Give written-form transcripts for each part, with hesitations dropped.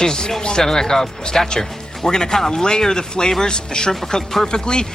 She's standing like a statue. We're gonna kind of layer the flavors. The shrimp are cooked perfectly.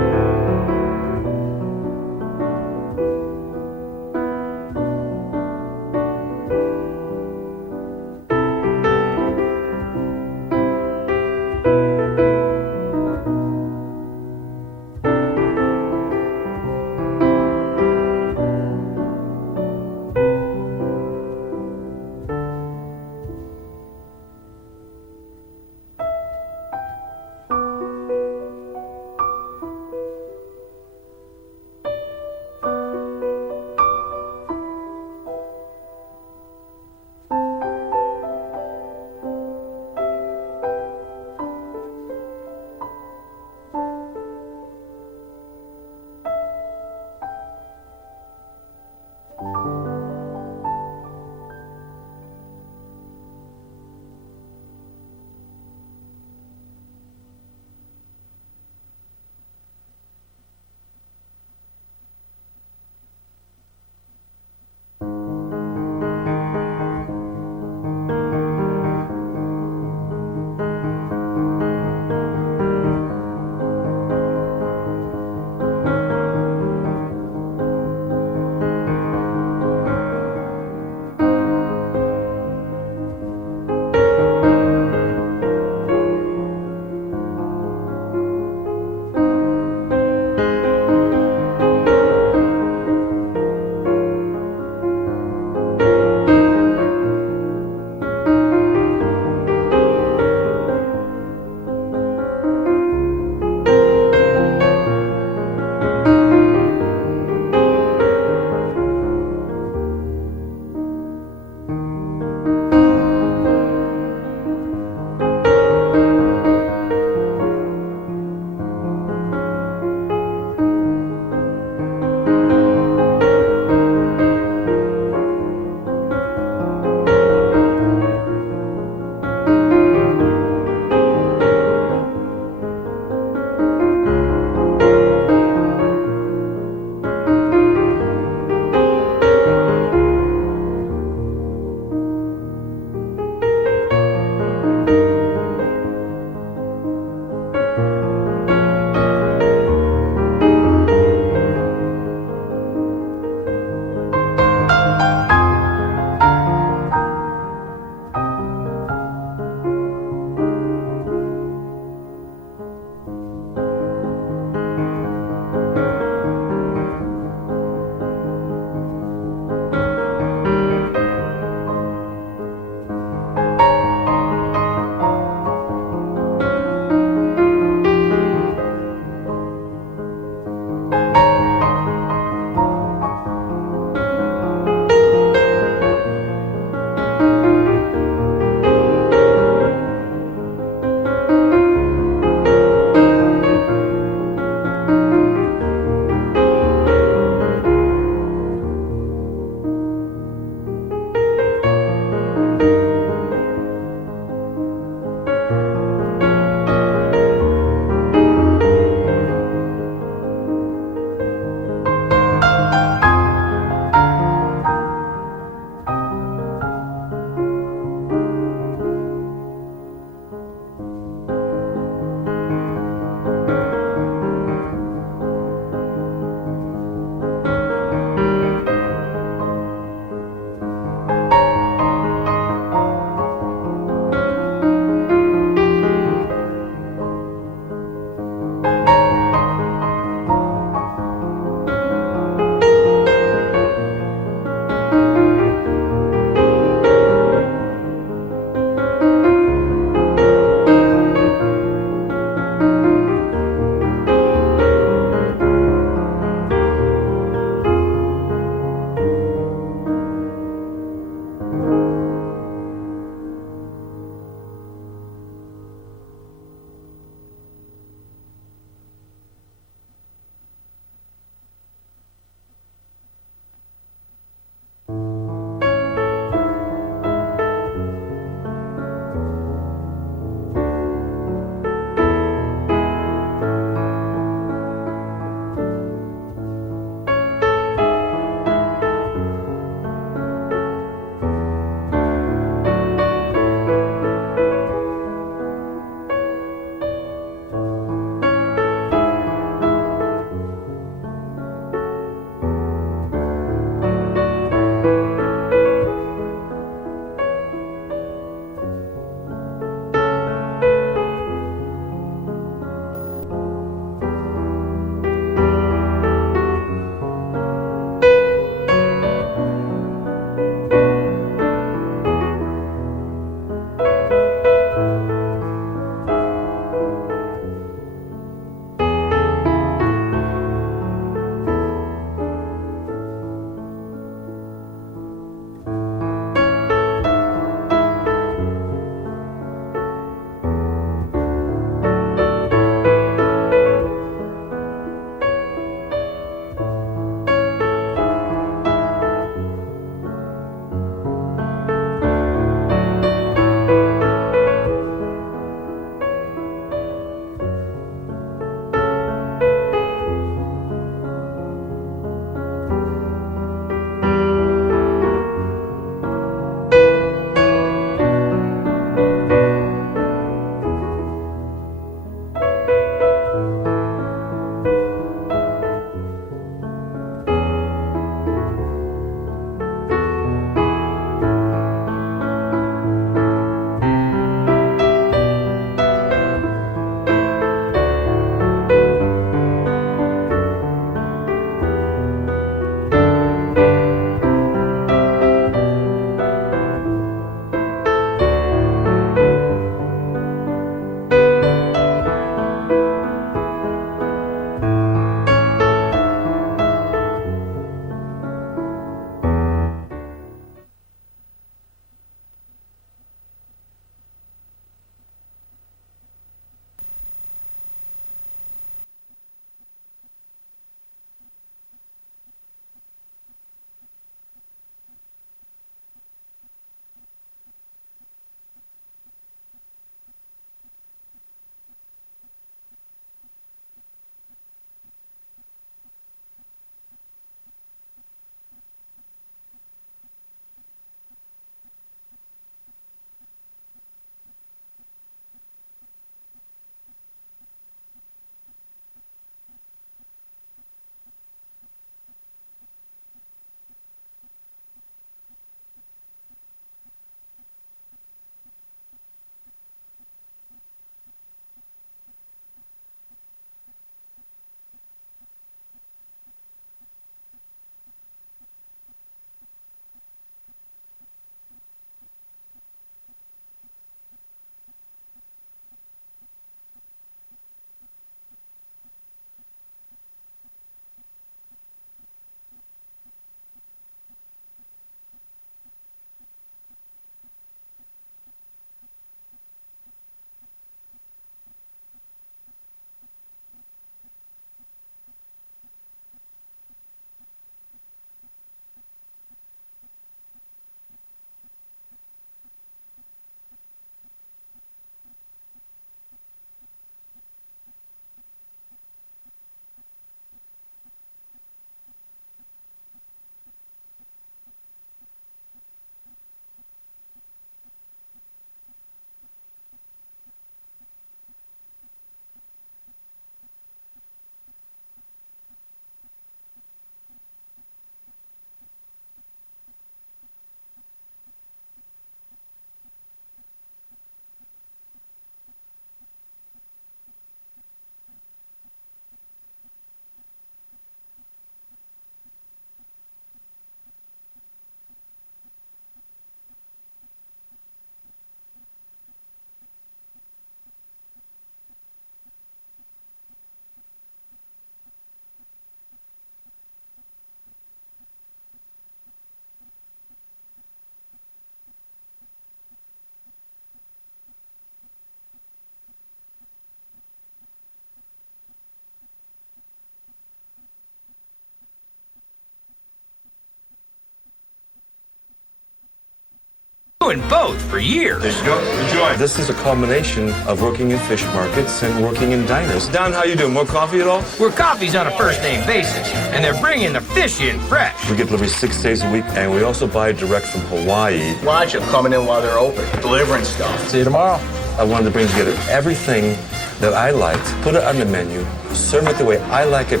doing both for years. There you go. Enjoy. This is a combination of working in fish markets and working in diners. Don, how you doing? More coffee at all? Where coffee's on a first-name basis, and they're bringing the fish in fresh. We get delivery 6 days a week, and we also buy direct from Hawaii. Watch them coming in while they're open, delivering stuff. See you tomorrow. I wanted to bring together everything that I liked, put it on the menu, serve it the way I like it.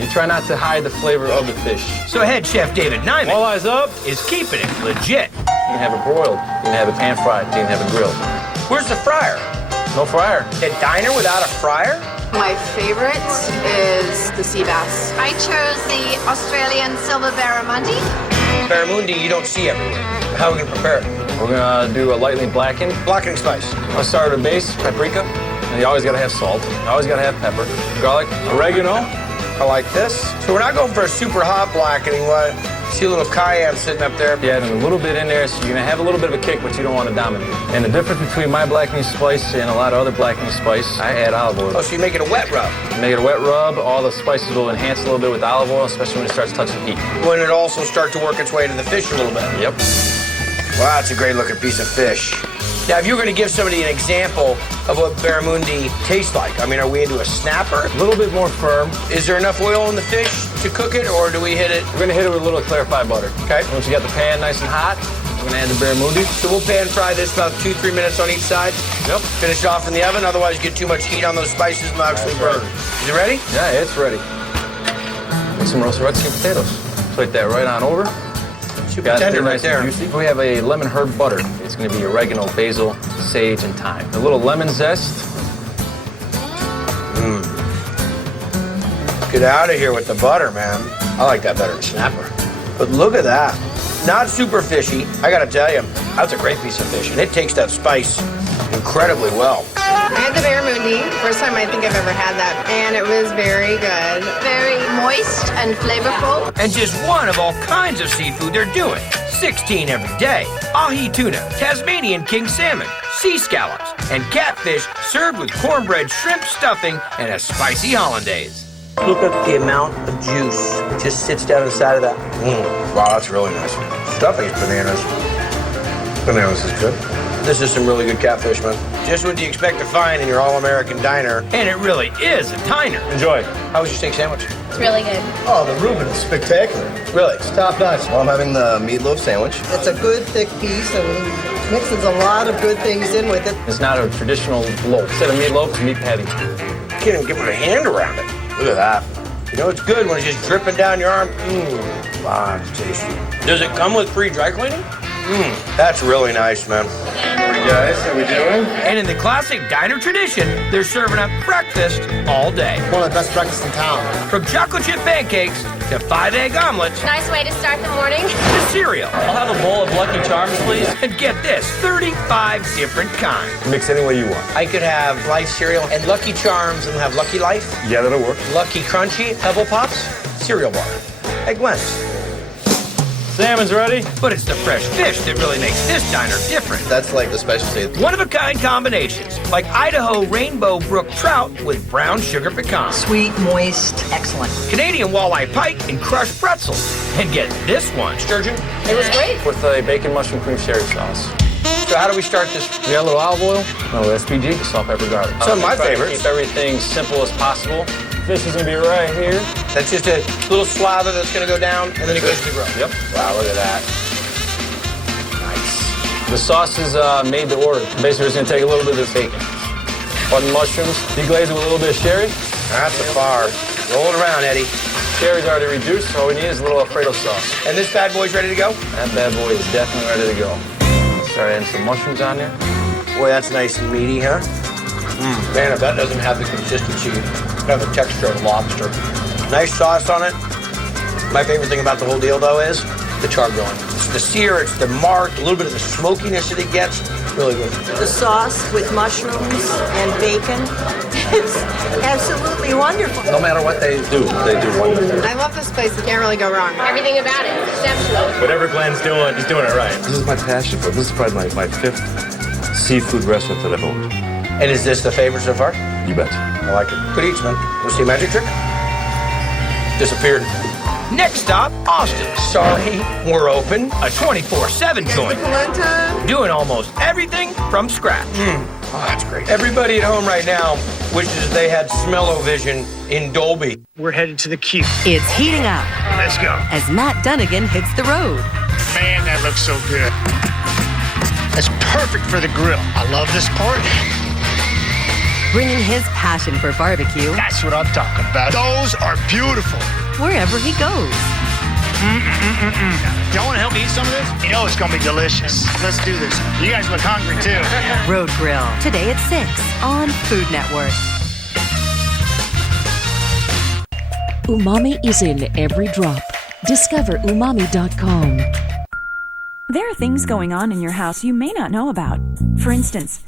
You try not to hide the flavor of the fish. So head chef David Nyman All eyes up. is keeping it legit. You can have it broiled. You can have it pan fried. You can have it grilled. Where's the fryer? No fryer. A diner without a fryer? My favorite is the sea bass. I chose the Australian silver barramundi. Barramundi you don't see everywhere. How are we gonna prepare it? We're gonna do a lightly blackened. Blackening spice. I'll start at a base, paprika. And you always gotta have salt. You always gotta have pepper, garlic, oregano. I like this. So we're not going for a super hot blackening one. See a little cayenne sitting up there. You add a little bit in there, so you're gonna have a little bit of a kick, but you don't want to dominate. And the difference between my blackening spice and a lot of other blackening spice, I add olive oil. Oh, so you make it a wet rub. Make it a wet rub. All the spices will enhance a little bit with olive oil, especially when it starts touching heat. When it also start to work its way to the fish a little bit. Yep. Wow, that's a great looking piece of fish. Now, if you were going to give somebody an example of what barramundi tastes like, I mean, are we into a snapper? A little bit more firm. Is there enough oil in the fish to cook it, or do we hit it? We're gonna hit it with a little clarified butter. Okay. Once you got the pan nice and hot, we're gonna add the barramundi. So we'll pan fry this about 2-3 minutes on each side. Yep. Finish it off in the oven, otherwise you get too much heat on those spices and they'll actually burn. Is it ready? Yeah, it's ready. With some roasted red skin potatoes. Plate that right on over. Super tender right there. Juicy. We have a lemon herb butter. It's going to be oregano, basil, sage, and thyme. A little lemon zest. Get out of here with the butter, man. I like that better than snapper. But look at that. Not super fishy. I gotta tell you, that's a great piece of fish, and it takes that spice incredibly well. I had the barramundi. First time I think I've ever had that, and it was very good. Very moist and flavorful. And just one of all kinds of seafood they're doing. 16 every day. Ahi tuna, Tasmanian king salmon, sea scallops, and catfish served with cornbread, shrimp stuffing, and a spicy hollandaise. Look at the amount of juice just sits down inside of that. Wow, that's really nice. Stuffing is bananas. Bananas is good. This is some really good catfish, man. Just what you expect to find in your all-American diner. And it really is a diner. Enjoy. How was your steak sandwich? It's really good. Oh, the Reuben is spectacular. Really? It's top notch. Well, I'm having the meatloaf sandwich. It's a good thick piece and he mixes a lot of good things in with it. It's not a traditional loaf. Instead of meatloaf, it's meat patty. Can't even get my hand around it. Look at that. You know it's good when it's just dripping down your arm. Wow, it's tasty. Does it come with free dry cleaning? That's really nice, man. Guys, how we doing? And in the classic diner tradition, they're serving up breakfast all day. One of the best breakfasts in town. From chocolate chip pancakes to 5-egg omelets Nice way to start the morning. to cereal. I'll have a bowl of Lucky Charms, please. And get this, 35 different kinds. Mix any way you want. I could have Life cereal and Lucky Charms and have Lucky Life, Yeah, that'll work. Lucky Crunchy, Pebble Pops, cereal bar, Egg Blends. Salmon's ready. But it's the fresh fish that really makes this diner different. That's like the specialty. One-of-a-kind combinations, like Idaho Rainbow Brook trout with brown sugar pecans, Sweet, moist, excellent. Canadian walleye pike and crushed pretzels. And get this one, sturgeon. It was great. With a bacon mushroom cream sherry sauce. So how do we start this? We got a little olive oil, a little SPG, salt, pepper, garlic. Some of my Try to favorites. Keep everything simple as possible. Fish is gonna be right here. That's just a little slather that's gonna go down, and then it goes to the grill. Yep. Wow, look at that. Nice. The sauce is made to order. Basically, we're just gonna take a little bit of this bacon, button mushrooms, deglaze it with a little bit of sherry. That's a bar. Roll it around, Eddie. Sherry's already reduced, so all we need is a little Alfredo sauce. And this bad boy's ready to go? That bad boy is definitely ready to go. Start adding some mushrooms on there. Boy, that's nice and meaty, huh? Man, if that doesn't have the consistency, have the texture of lobster. Nice sauce on it. My favorite thing about the whole deal, though, is the char grilling. It's the sear, it's the mark, a little bit of the smokiness that it gets. Really good. The sauce with mushrooms and bacon. It's absolutely wonderful. No matter what they do wonderful. I love this place. You can't really go wrong. Everything about it. Exceptional. Whatever Glenn's doing, he's doing it right. This is my passion for it. This is probably my fifth seafood restaurant that I've owned. And is this the favorite so far? You bet. I like it. Good eats, man. Want to see a magic trick? Disappeared. Next stop, Austin. Sorry, we're open. A 24/7 joint. Doing almost everything from scratch. Oh, that's great. Everybody at home right now wishes they had smell-o-vision in Dolby. We're headed to the queue. It's heating up Let's go. as Matt Dunnigan hits the road. Man, that looks so good. That's perfect for the grill. I love this part. Bringing his passion for barbecue That's what I'm talking about. Those are beautiful. wherever he goes. Y'all want to help me eat some of this? You know it's going to be delicious. Let's do this. You guys look hungry, too. Road Grill, today at 6 on Food Network. Umami is in every drop. Discover umami.com. There are things going on in your house you may not know about. For instance,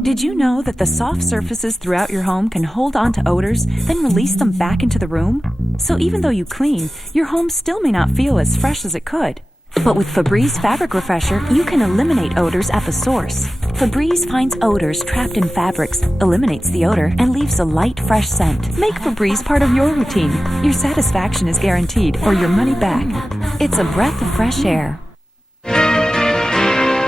did you know that the soft surfaces throughout your home can hold on to odors, then release them back into the room? So even though you clean, your home still may not feel as fresh as it could. But with Febreze Fabric Refresher, you can eliminate odors at the source. Febreze finds odors trapped in fabrics, eliminates the odor, and leaves a light, fresh scent. Make Febreze part of your routine. Your satisfaction is guaranteed or your money back. It's a breath of fresh air.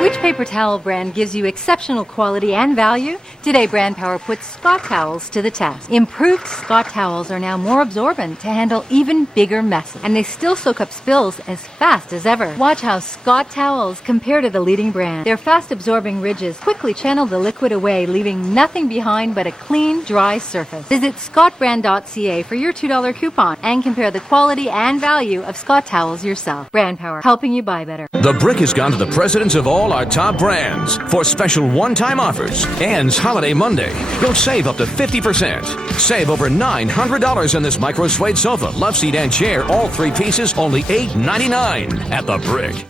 Which paper towel brand gives you exceptional quality and value? Today, Brand Power puts Scott towels to the test. Improved Scott towels are now more absorbent to handle even bigger messes, and they still soak up spills as fast as ever. Watch how Scott towels compare to the leading brand. Their fast-absorbing ridges quickly channel the liquid away, leaving nothing behind but a clean, dry surface. Visit scottbrand.ca for your $2 coupon and compare the quality and value of Scott towels yourself. Brand Power, helping you buy better. The Brick has gone to the presidents of all our top brands for special one-time offers. Ends Holiday Monday. You'll save up to 50%. Save over $900 on this micro suede sofa, love seat, and chair. All 3 pieces, only $8.99 at the Brick.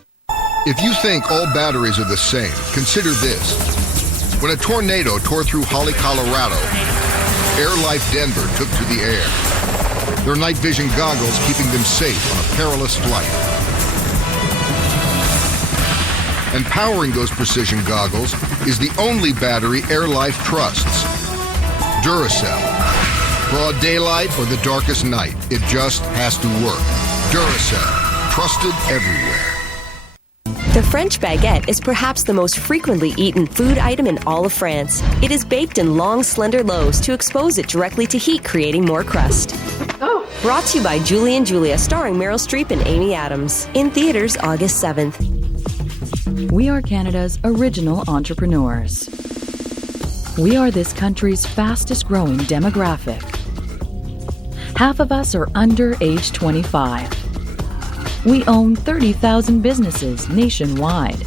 If you think all batteries are the same, consider this. When a tornado tore through Holly, Colorado, Air Life Denver took to the air. Their night vision goggles keeping them safe on a perilous flight. And powering those precision goggles is the only battery Air Life trusts. Duracell. Broad daylight or the darkest night, it just has to work. Duracell. Trusted everywhere. The French baguette is perhaps the most frequently eaten food item in all of France. It is baked in long, slender loaves to expose it directly to heat, creating more crust. Brought to you by Julie and Julia, starring Meryl Streep and Amy Adams. In theaters August 7th. We are Canada's original entrepreneurs. We are this country's fastest growing demographic. Half of us are under age 25. We own 30,000 businesses nationwide.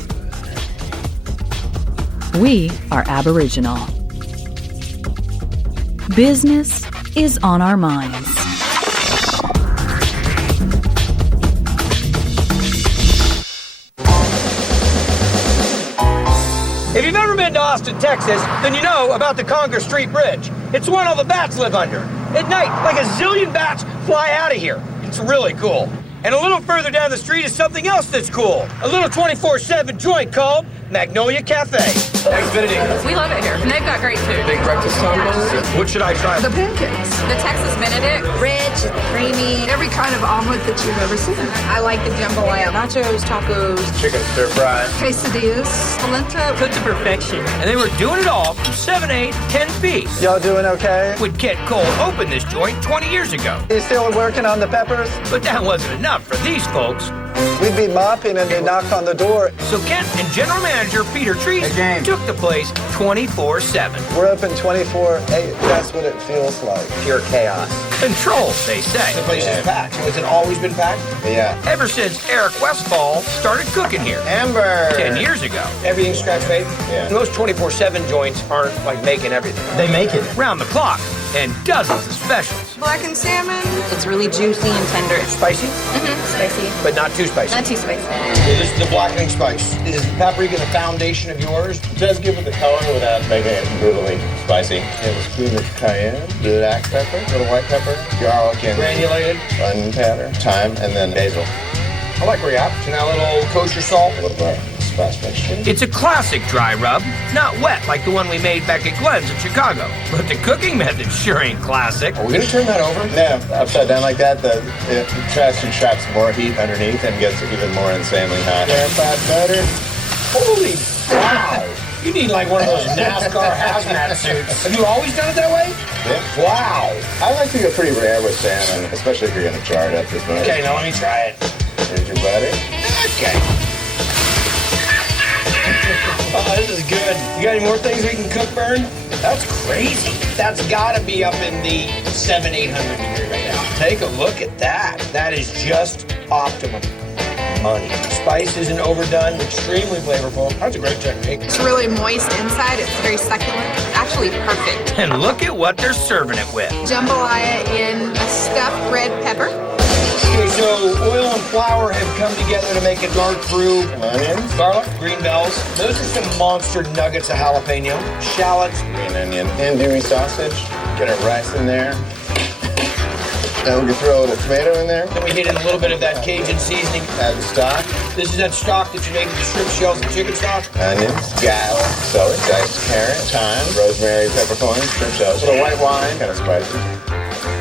We are Aboriginal. Business is on our minds. If you've ever been to Austin, Texas, then you know about the Congress Street Bridge. It's one all the bats live under. At night, like a zillion bats fly out of here. It's really cool. And a little further down the street is something else that's cool. A little 24/7 joint called Magnolia Cafe. Thanks, Benedict. We love it here. And they've got great food. Big breakfast tacos. What should I try? The pancakes. The Texas Benedict. Rich, creamy. Every kind of omelet that you've ever seen. I like the jambalaya. Nachos, tacos. Chicken stir fry. Quesadillas. Polenta. Cooked to perfection. And they were doing it all from 7, 8, 10 feet. Y'all doing okay? When Kent Cole opened this joint 20 years ago. You still working on the peppers? But that wasn't enough for these folks. We'd be mopping and they knock on the door. So Kent and General Manager Peter Treese took the place 24/7. We're open 24/8. That's what it feels like. Pure chaos. Controlled, they say. The place is packed. Has it always been packed? Yeah. Ever since Eric Westfall started cooking here. Amber. 10 years ago. Everything's scratch made? Yeah. Most 24/7 joints aren't like making everything. They make it. Round the clock. And dozens of specials. Blackened salmon. It's really juicy and tender. Spicy? Spicy. But not too spicy. Not too spicy. This is the blackening spice. Is paprika the foundation of yours? It does give it the color without making it brutally spicy. It was cream of cayenne, black pepper, little white pepper, garlic, and Granulated. onion powder, thyme, and then basil. I like where you're at. So now a little kosher salt. A little bit. spice mixture. It's a classic dry rub, not wet like the one we made back at Glenn's in Chicago. But the cooking method sure ain't classic. Are we gonna turn that over? Yeah, upside down like that, it traps and traps more heat underneath and gets even more insanely hot. Clarified butter. Holy wow! You need like one of those NASCAR hazmat suits. Have you always done it that way? Yeah. Wow. I like to go pretty rare with salmon, especially if you're gonna char it up this much. Okay, now let me try it. Here's your butter. Okay. Oh, this is good. You got any more things we can cook, Bern? That's crazy. That's gotta be up in the 700-800 degree right now. Take a look at that. That is just optimum. Money. Spice isn't overdone, extremely flavorful. That's a great technique. It's really moist inside. It's very succulent. It's actually perfect. And look at what they're serving it with. Jambalaya in a stuffed red pepper. Okay, so oil and flour have come together to make it dark through Onions. garlic, green bells. Those are some monster nuggets of jalapeno. Shallots. Green onion. Andouille sausage. Get our rice in there. Then we can throw a little tomato in there. Then we hit in a little bit of that Cajun seasoning. Add the stock. This is that stock that you make with the shrimp shells and chicken stock. Onions, garlic, celery, diced carrot, thyme, rosemary, peppercorns, shrimp shells, a little white wine, kind of spicy.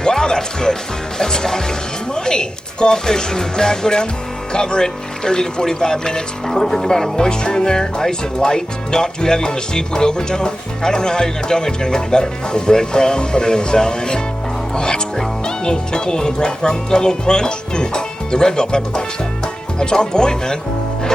Wow, that's good. That stock is money. Crawfish and crab go down. Cover it 30 to 45 minutes. Perfect amount of moisture in there. Nice and light. Not too heavy on the seafood overtone. I don't know how you're going to tell me it's going to get any better. A little breadcrumb, put it in the salad. Oh, that's great. A little tickle of the breadcrumb. Got a little crunch. The red bell pepper makes that. That's on point, man.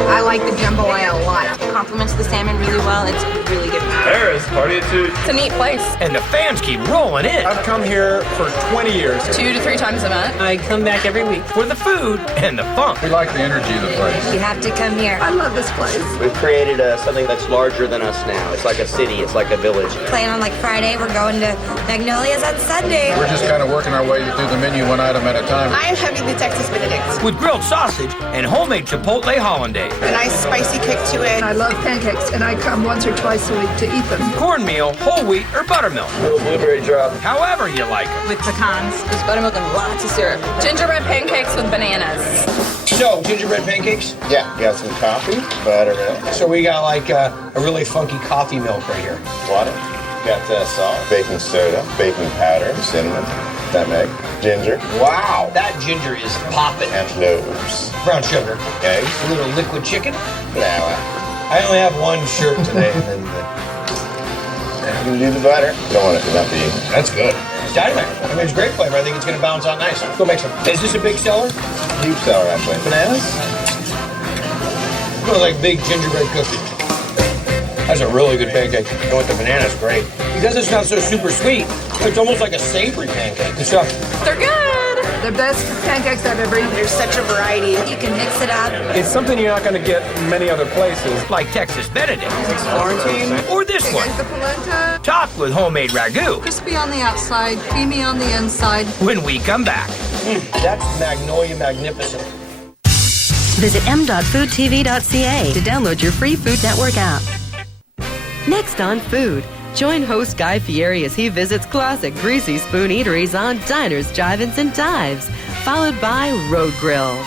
I like the jambalaya a lot. It complements the salmon really well. It's really good. Paris, party at 2. It's a neat place. And the fans keep rolling in. I've come here for 20 years. 2 to 3 times a month. I come back every week. For the food and the funk. We like the energy of the place. You have to come here. I love this place. We've created something that's larger than us now. It's like a city. It's like a village. Playing on like Friday, we're going to Magnolia's on Sunday. We're just kind of working our way through the menu one item at a time. I'm having the Texas Benedict. With grilled sausage and homemade chipotle hollandaise. A nice spicy kick to it. I love pancakes, and I come once or twice a week to eat them. Cornmeal, whole wheat, or buttermilk. A little blueberry drop. However you like them. With pecans. There's buttermilk and lots of syrup. Gingerbread pancakes with bananas. So, gingerbread pancakes? Yeah, got some coffee, buttermilk, So we got like a really funky coffee milk right here. water. Got salt, baking soda, baking powder, cinnamon, nutmeg, ginger, Wow, that ginger is popping. and cloves. Brown sugar, Eggs, a little liquid chicken. flour. I only have one shirt today. And then I'm gonna do the butter. Don't want it to not be. that's good. It's dynamite. I mean, it's great flavor. I think it's going to balance out nice. Let's go make some. Is this a big seller? Huge sour, actually. Bananas? Smells like big gingerbread cookie. That's a really good pancake. And with the banana, it's great. Because it's not so super sweet, it's almost like a savory pancake. Good stuff. They're good. The best pancakes I've ever eaten. There's such a variety. You can mix it up. It's something you're not going to get many other places. Like Texas Benedict. Florentine. Or this one. The polenta. Topped with homemade ragu. Crispy on the outside, creamy on the inside. When we come back. That's Magnolia Magnificent. Visit m.foodtv.ca to download your free Food Network app. Next on Food, join host Guy Fieri as he visits classic greasy spoon eateries on diners, drive-ins, and dives, followed by Road Grill.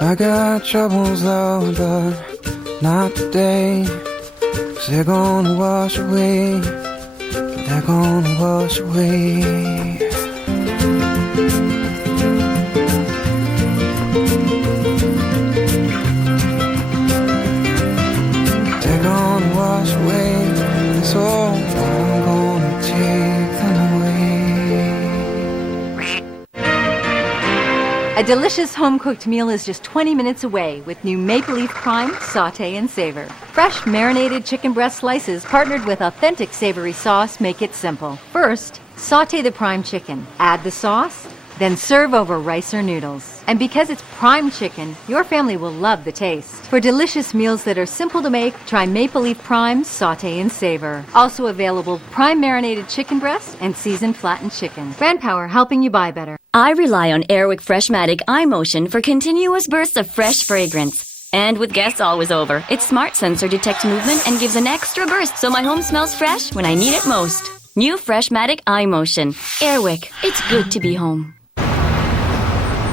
I got troubles though, but not today. 'Cause they're gonna wash away. They're gonna wash away. They're gonna wash away. That's all. I'm gonna take them away. A delicious home-cooked meal is just 20 minutes away with new Maple Leaf Prime Sauté and Savor. Fresh marinated chicken breast slices partnered with authentic savory sauce make it simple. First, sauté the prime chicken. Add the sauce, then serve over rice or noodles. And because it's prime chicken, your family will love the taste. For delicious meals that are simple to make, try Maple Leaf Prime Sauté and Savor. Also available prime marinated chicken breast and seasoned flattened chicken. Brand Power, helping you buy better. I rely on Airwick Freshmatic Eye Motion for continuous bursts of fresh fragrance. And with guests always over, its smart sensor detects movement and gives an extra burst so my home smells fresh when I need it most. New Freshmatic Eye Motion. Airwick. It's good to be home.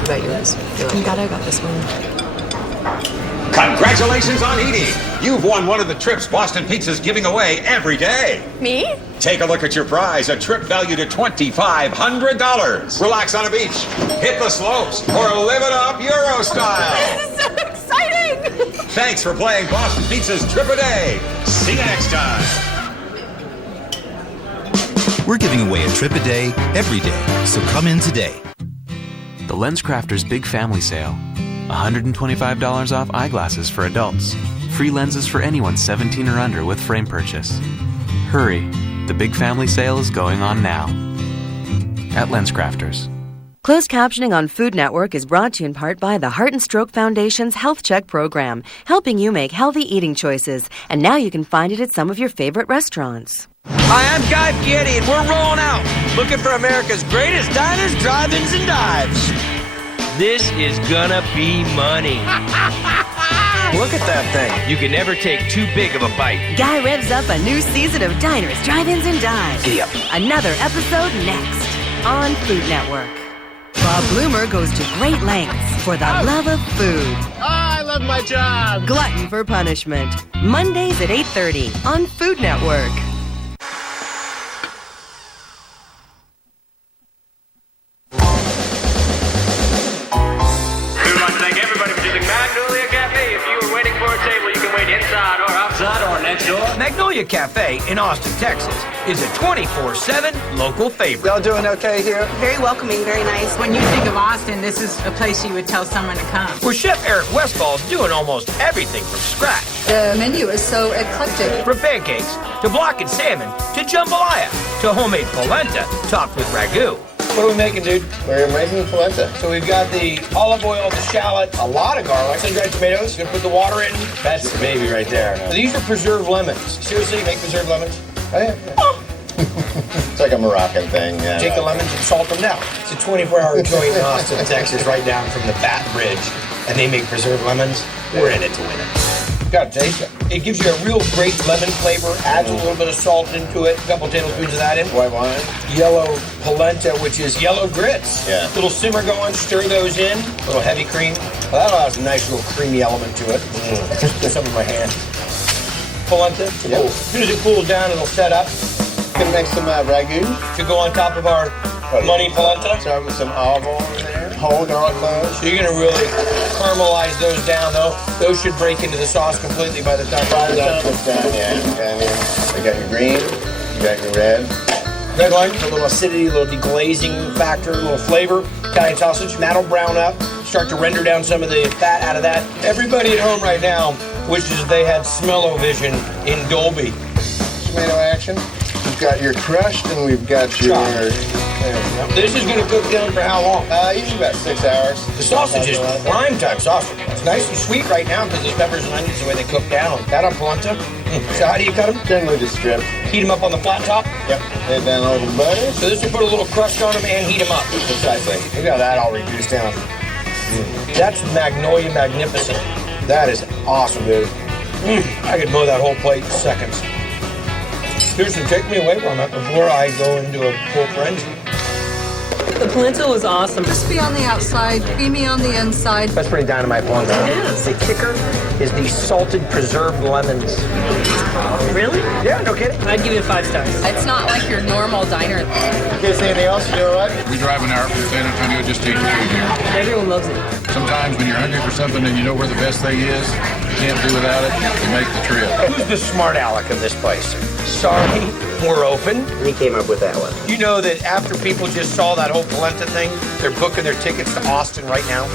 about yours? I'm glad I got this one. Congratulations on eating. You've won one of the trips Boston Pizza's giving away every day. Me? Take a look at your prize, a trip valued at $2,500. Relax on a beach, hit the slopes, or live it up Euro style. This is so exciting! Thanks for playing Boston Pizza's Trip a Day. See you next time. We're giving away a trip a day every day, so come in today. The LensCrafters Big Family Sale. $125 off eyeglasses for adults. Free lenses for anyone 17 or under with frame purchase. Hurry, the Big Family Sale is going on now. At LensCrafters. Closed captioning on Food Network is brought to you in part by the Heart and Stroke Foundation's Health Check program, helping you make healthy eating choices. And now you can find it at some of your favorite restaurants. Hi, I'm Guy Fieri, and we're rolling out. Looking for America's greatest diners, drive-ins, and dives. This is gonna be money. Look at that thing. You can never take too big of a bite. Guy revs up a new season of Diners, Drive-Ins, and Dives. Giddy up. Another episode next on Food Network. Bob Bloomer goes to great lengths for the love of food. I love my job. Glutton for Punishment. Mondays at 8:30 on Food Network. We'd like to thank everybody for choosing Magnolia Cafe. If you were waiting for a table, you can wait inside or outside or next door. Magnolia Cafe in Austin, Texas is a 24/7 local favorite. Y'all doing okay here? Very welcoming, very nice. When you think of Austin, this is a place you would tell someone to come. Where Chef Eric Westfall's doing almost everything from scratch. The menu is so eclectic. From pancakes, to blackened salmon, to jambalaya, to homemade polenta topped with ragu. What are we making, dude? We're making polenta. So we've got the olive oil, the shallot, a lot of garlic, sun-dried tomatoes. Gonna put the water in. That's the baby right there. These are preserved lemons. Seriously, you make preserved lemons? Oh, yeah. It's like a Moroccan thing. Yeah, Take the lemons and salt them down. It's a 24-hour joint in Austin, Texas, right down from the Bat Bridge. And they make preserved lemons. We're in it to win it. Gotta taste it. It gives you a real great lemon flavor. Adds a little bit of salt into it. A couple tablespoons of that in. White wine. Yellow polenta, which is yellow grits. Yeah. Little simmer going. Stir those in. A little heavy cream. Well, that allows a nice little creamy element to it. Get some in my hand. Polenta. Yep. Cool. As soon as it cools down, it'll set up. Gonna make some ragu. To go on top of our money polenta. Start with some olive oil in there. Whole garlic cloves. So you're gonna really caramelize those down, though. Those should break into the sauce completely by the time By the it's time done. it's done, yeah. You got your green, you got your red. Red wine, a little acidity, a little deglazing factor, a little flavor. Italian sausage, and that'll brown up. Start to render down some of the fat out of that. Everybody at home right now wishes they had smell-o-vision in Dolby. Tomato action. We've got your crushed and we've got your... This is going to cook down for how long? Usually about 6 hours. The sausage is prime time sausage. It's nice and sweet right now because the peppers and onions, the way they cook down. That on polenta. So how do you cut them? Generally just strip. Heat them up on the flat top? Yep. Lay it down over the butter. So this will put a little crust on them and heat them up. Precisely. Look at that all reduced down. That's Magnolia Magnificent. That is awesome, dude. I could mow that whole plate in seconds. Seriously, take me away from it before I go into a full frenzy. The polenta was awesome. Crispy on the outside, creamy on the inside. That's pretty dynamite polenta. It is. The kicker is the salted preserved lemons. Really? Yeah, no kidding. I'd give it 5 stars. It's not like your normal diner. In case anything else, you know what? We drive an hour from San Antonio just to eat your food here. Everyone loves it. Sometimes when you're hungry for something and you know where the best thing is, you can't do without it, you make the trip. Who's the smart aleck in this place? Sorry, we're open. He came up with that one. You know that after people just saw that whole polenta thing, they're booking their tickets to Austin right now?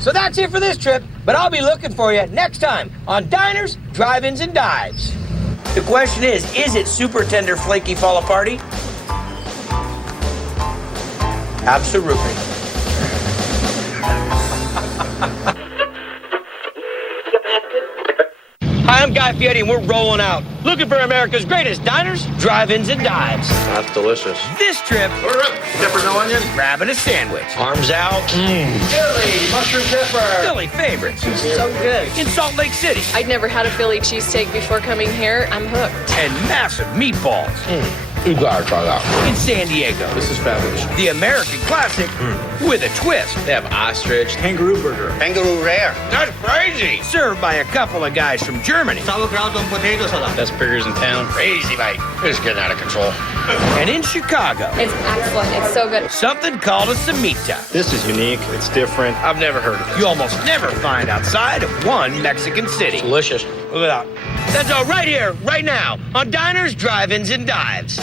So that's it for this trip, but I'll be looking for you next time on Diners, Drive-Ins, and Dives. The question is it super tender, flaky fall aparty? Absolutely. Hi, I'm Guy Fieri, and we're rolling out. Looking for America's greatest diners, drive-ins, and dives. That's delicious. This trip, Order up. Pepper, no onion. grabbing a sandwich. Arms out. Philly, mushroom pepper. Philly favorites. So good. In Salt Lake City. I'd never had a Philly cheesesteak before coming here. I'm hooked. And massive meatballs. You gotta try that. In San Diego, This is fabulous. the American classic with a twist. They have ostrich, kangaroo burger. Kangaroo rare. That's crazy. Served by a couple of guys from Germany. Sauerkraut and potato salad. Best burgers in town. Crazy, mate. It's getting out of control. And in Chicago, It's excellent. It's so good. something called a semita. This is unique. It's different. I've never heard of it. You almost never find outside of one Mexican city. Delicious. Look at that. That's all right here, right now, on Diners, Drive-Ins, and Dives.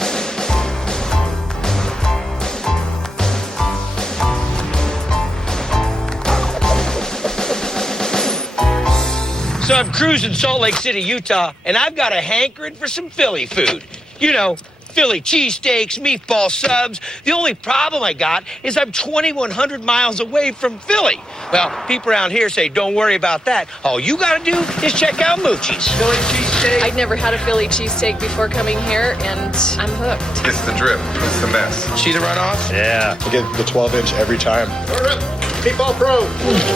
So I'm cruising Salt Lake City, Utah, and I've got a hankering for some Philly food. You know, Philly cheesesteaks, meatball subs. The only problem I got is I'm 2,100 miles away from Philly. Well, people around here say, don't worry about that. All you gotta do is check out Moochie's. Philly cheesesteak. I'd never had a Philly cheesesteak before coming here, and I'm hooked. It's the drip. It's the mess. See the runoff? Yeah. I get the 12-inch every time. Meatball Pro.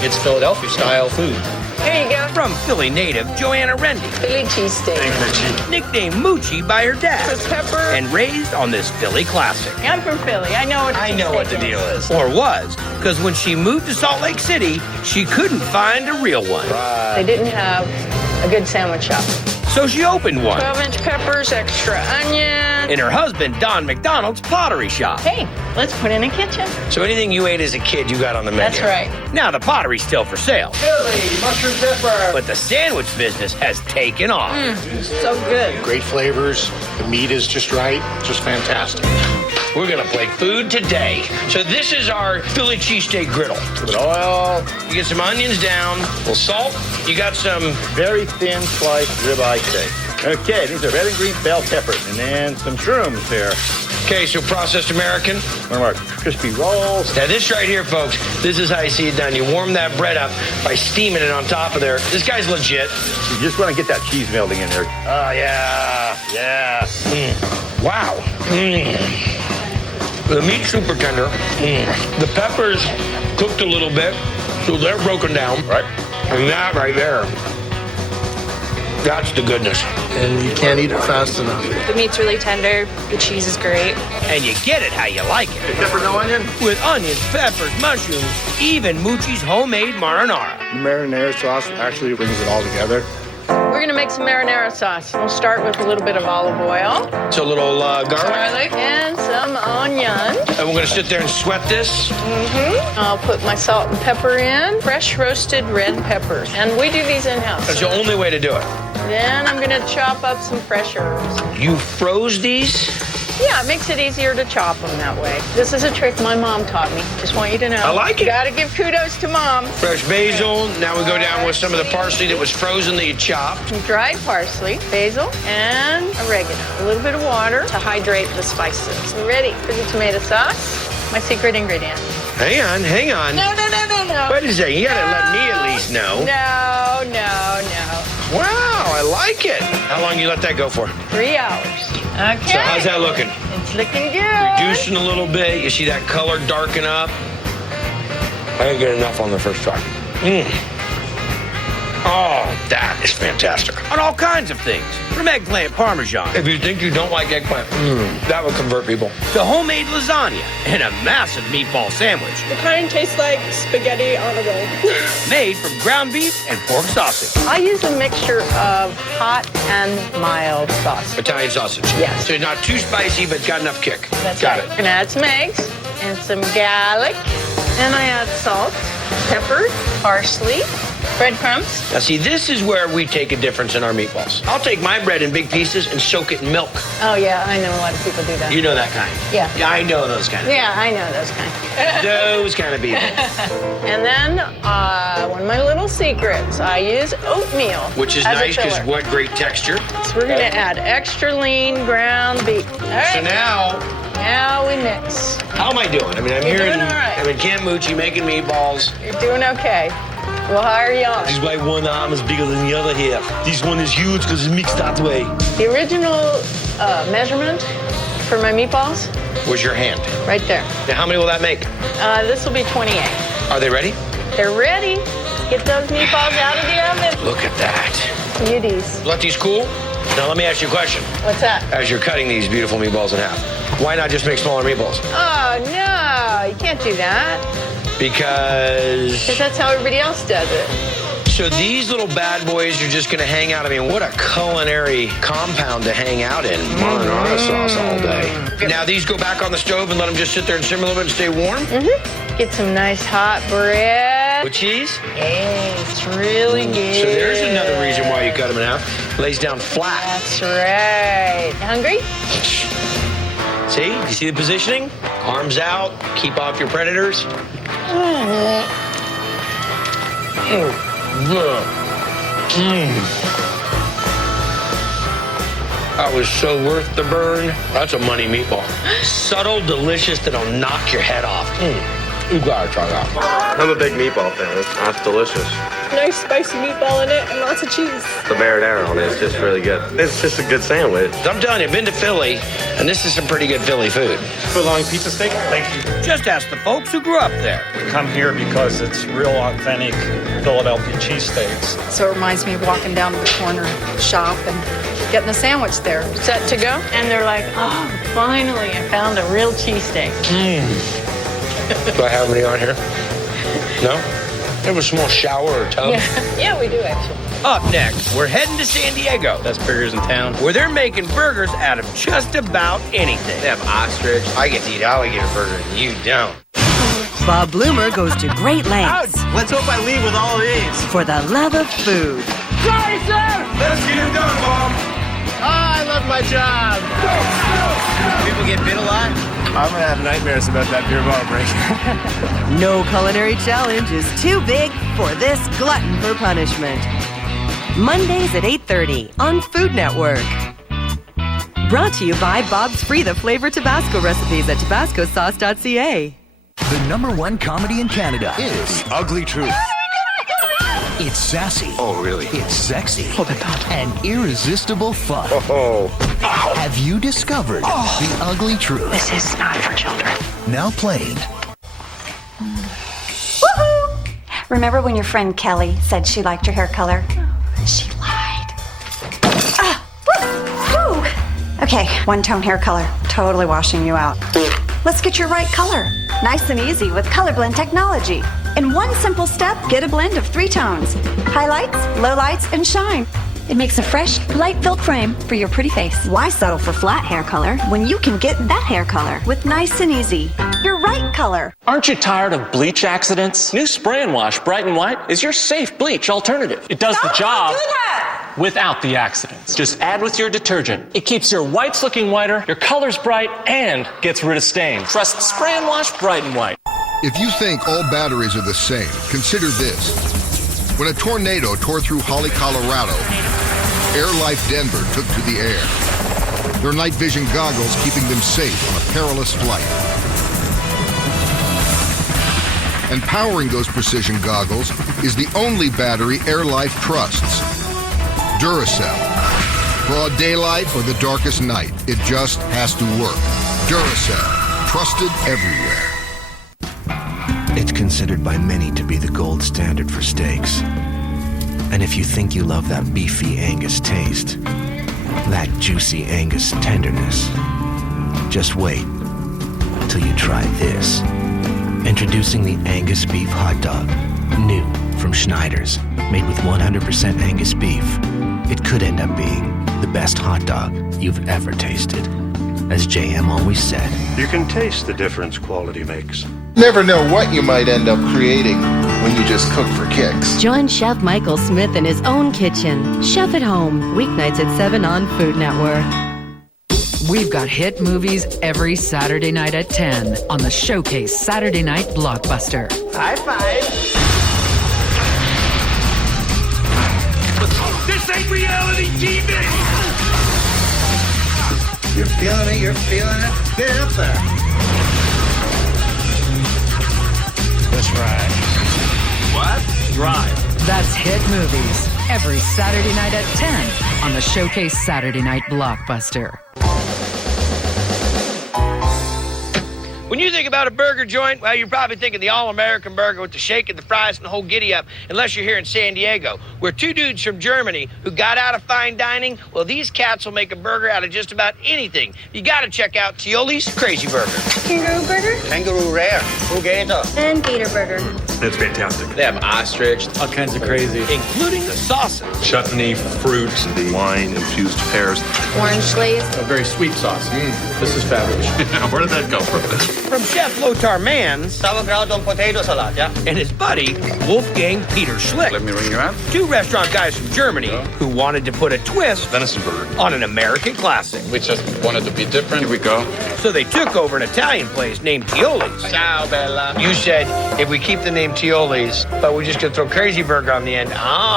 It's Philadelphia style food. Here you go. From Philly native Joanna Rendy. Philly cheesesteak. Nicknamed Moochie by her dad. With pepper. And raised on this Philly classic. I'm from Philly. I know what the deal is. Or was, because when she moved to Salt Lake City, she couldn't find a real one. They didn't have a good sandwich shop. So she opened one 12-inch peppers, extra onion. in her husband Don McDonald's pottery shop. Hey, let's put in a kitchen. So anything you ate as a kid, you got on the menu. That's right. Now the pottery's still for sale. Philly, mushroom pepper. But the sandwich business has taken off. So good. Great flavors. The meat is just right. Just fantastic. We're gonna play food today. So this is our Philly cheesesteak griddle. With oil, You get some onions down, a little salt. You got some very thin sliced ribeye steak. Okay, these are red and green bell peppers, and then some shrooms here. Okay, so processed American. One of our crispy rolls. Now this right here, folks, this is how you see it done. You warm that bread up by steaming it on top of there. This guy's legit. You just want to get that cheese melting in there. Oh, yeah. Yeah. Wow. The meat's super tender. The peppers cooked a little bit, so they're broken down. Right. And that right there, that's the goodness. And you can't eat it fast enough. The meat's really tender. The cheese is great. And you get it how you like it. Pepper, no onion? With onions, peppers, mushrooms, even Moochie's homemade marinara. The marinara sauce actually brings it all together. We're going to make some marinara sauce. We'll start with a little bit of olive oil, So a little garlic. garlic, and some onion. And we're gonna sit there and sweat this. I'll put my salt and pepper in. Fresh roasted red peppers. And we do these in-house. That's the only way to do it. Then I'm going to chop up some fresh herbs. You froze these? Yeah, it makes it easier to chop them that way. This is a trick my mom taught me. Just want you to know. I like it. You gotta give kudos to mom. Fresh basil. Now we go down with some of the parsley that was frozen that you chopped. Some dried parsley, basil, and oregano. A little bit of water to hydrate the spices. We're ready for the tomato sauce. My secret ingredient. Hang on. No. Wait a second, you gotta let me at least know. No. Wow, I like it. How long you let that go for? 3 hours. Okay. So how's that looking? It's looking good. Reducing a little bit. You see that color darken up? I didn't get enough on the first try. Oh, that is fantastic. On all kinds of things. From eggplant parmesan. If you think you don't like eggplant, that would convert people. To homemade lasagna and a massive meatball sandwich. The kind tastes like spaghetti on a roll. Made from ground beef and pork sausage. I use a mixture of hot and mild sauce. Italian sausage. Yes. So not too spicy, but got enough kick. That's got right. it. I'm gonna add some eggs and some garlic. And I add salt, pepper, parsley, breadcrumbs. Now see, this is where we take a difference in our meatballs. I'll take my bread in big pieces and soak it in milk. Oh yeah, I know a lot of people do that. You know that kind. Yeah. Yeah, I know those kind of Yeah, I know those kind. Those kind of people. And then one of my little secrets, I use oatmeal. Which is as a nice because filler. what great texture. So we're gonna add extra lean ground beef. All right. So now we mix. how am I doing? I mean, I'm You're here in doing all right. Camp Moochie making meatballs. You're doing okay. We'll hire you on. This is why one arm is bigger than the other here. This one is huge because it's mixed that way. The original measurement for my meatballs, Where's your hand? right there. Now, how many will that make? This will be 28. Are they ready? They're ready. Get those meatballs out of the oven. Look at that. Beauties. Let these cool. Now let me ask you a question. What's that? As you're cutting these beautiful meatballs in half, why not just make smaller meatballs? Oh, no, you can't do that. Because that's how everybody else does it. So these little bad boys are just going to hang out. I mean, what a culinary compound to hang out in. Marinara sauce all day. Now these go back on the stove and let them just sit there and simmer a little bit and stay warm? Mm-hmm. Get some nice hot bread. With cheese? Hey, it's really good. So there's another reason why you cut them in half. Lays down flat. That's right. You hungry? See? You see the positioning? Arms out. Keep off your predators. That was so worth the burn. That's a money meatball. Subtle, delicious, that'll knock your head off. You gotta try that. I'm a big meatball fan. That's delicious. Nice spicy meatball in it and lots of cheese. The marinara on it is just really good. It's just a good sandwich. I'm telling you, I've been to Philly, and this is some pretty good Philly food. Foot-long pizza steak? Thank you. Just ask the folks who grew up there. We come here because it's real authentic Philadelphia cheesesteaks. So it reminds me of walking down to the corner shop and getting a sandwich there. Set to go? And they're like, oh, finally, I found a real cheesesteak. Do I have any on here? No? Have a small shower or tub? Yeah, we do actually. Up next, we're heading to San Diego. Best burgers in town. Where they're making burgers out of just about anything. They have ostrich. I get to eat alligator burger and you don't. Bob Bloomer goes to great lengths Let's hope I leave with all of these. for the love of food. Jason! Let's get it done, Bob. I love my job. People get bit a lot? I'm going to have nightmares about that beer bottle break. No culinary challenge is too big for this glutton for punishment. Mondays at 8:30 on Food Network. Brought to you by Bob's Free the Flavor Tabasco recipes at tabascosauce.ca. The #1 comedy in Canada is The Ugly Truth. It's sassy. Oh, really? It's sexy. And irresistible fun. Oh. Have you discovered The Ugly Truth? This is not for children. Now playing. Woohoo! Remember when your friend Kelly said she liked your hair color? She lied. Woo! Okay, one-tone hair color. Totally washing you out. Let's get your right color. Nice and easy with Color Blend technology. In one simple step, get a blend of 3 tones. Highlights, lowlights, and shine. It makes a fresh, light-filled frame for your pretty face. Why settle for flat hair color when you can get that hair color with Nice and Easy? Your right color. Aren't you tired of bleach accidents? New Spray and Wash Bright and White is your safe bleach alternative. It does the job without the accidents. Just add with your detergent. It keeps your whites looking whiter, your colors bright, and gets rid of stains. Trust Spray and Wash Bright and White. If you think all batteries are the same, consider this. When a tornado tore through Holly, Colorado, Air Life Denver took to the air. Their night vision goggles keeping them safe on a perilous flight. And powering those precision goggles is the only battery Air Life trusts. Duracell. Broad daylight or the darkest night, it just has to work. Duracell. Trusted everywhere. It's considered by many to be the gold standard for steaks. And if you think you love that beefy Angus taste, that juicy Angus tenderness, just wait till you try this. Introducing the Angus Beef Hot Dog. New from Schneider's, made with 100% Angus beef. It could end up being the best hot dog you've ever tasted. As JM always said, you can taste the difference quality makes. Never know what you might end up creating when you just cook for kicks. Join Chef Michael Smith in his own kitchen. Chef at Home, weeknights at 7 on Food Network. We've got hit movies every Saturday night at 10 on the Showcase Saturday Night Blockbuster. High five. This ain't reality TV! You're feeling it, you're feeling it. Get up there. That's right. What? Drive. That's hit movies every Saturday night at 10 on the Showcase Saturday Night Blockbuster. When you think about a burger joint, well, you're probably thinking the all-American burger with the shake and the fries and the whole giddy-up, unless you're here in San Diego, where two dudes from Germany who got out of fine dining, well, these cats will make a burger out of just about anything. You got to check out Tioli's Crazy Burger. Kangaroo burger? Kangaroo rare. Gator. And gator burger. It's fantastic. They have ostrich. All kinds of crazy. Including the sauces. Chutney, fruits, the wine-infused pears. Orange glaze. A very sweet sauce. This is fabulous. Where did that come from? From Chef Lothar Mann's Sauerkraut on potato salad, yeah? and his buddy, Wolfgang Peter Schlick. Let me ring you out. Two restaurant guys from Germany who wanted to put a twist Venison burger. on an American classic. We just wanted to be different. Here we go. So they took over an Italian place named Tioli's. Ciao, Bella. You said if we keep the name Tioli's, but we're just going to throw Crazy Burger on the end.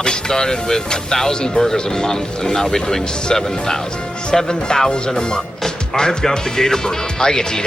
We started with 1,000 burgers a month, and now we're doing 7,000. 7,000 a month. I've got the Gator burger. I get to eat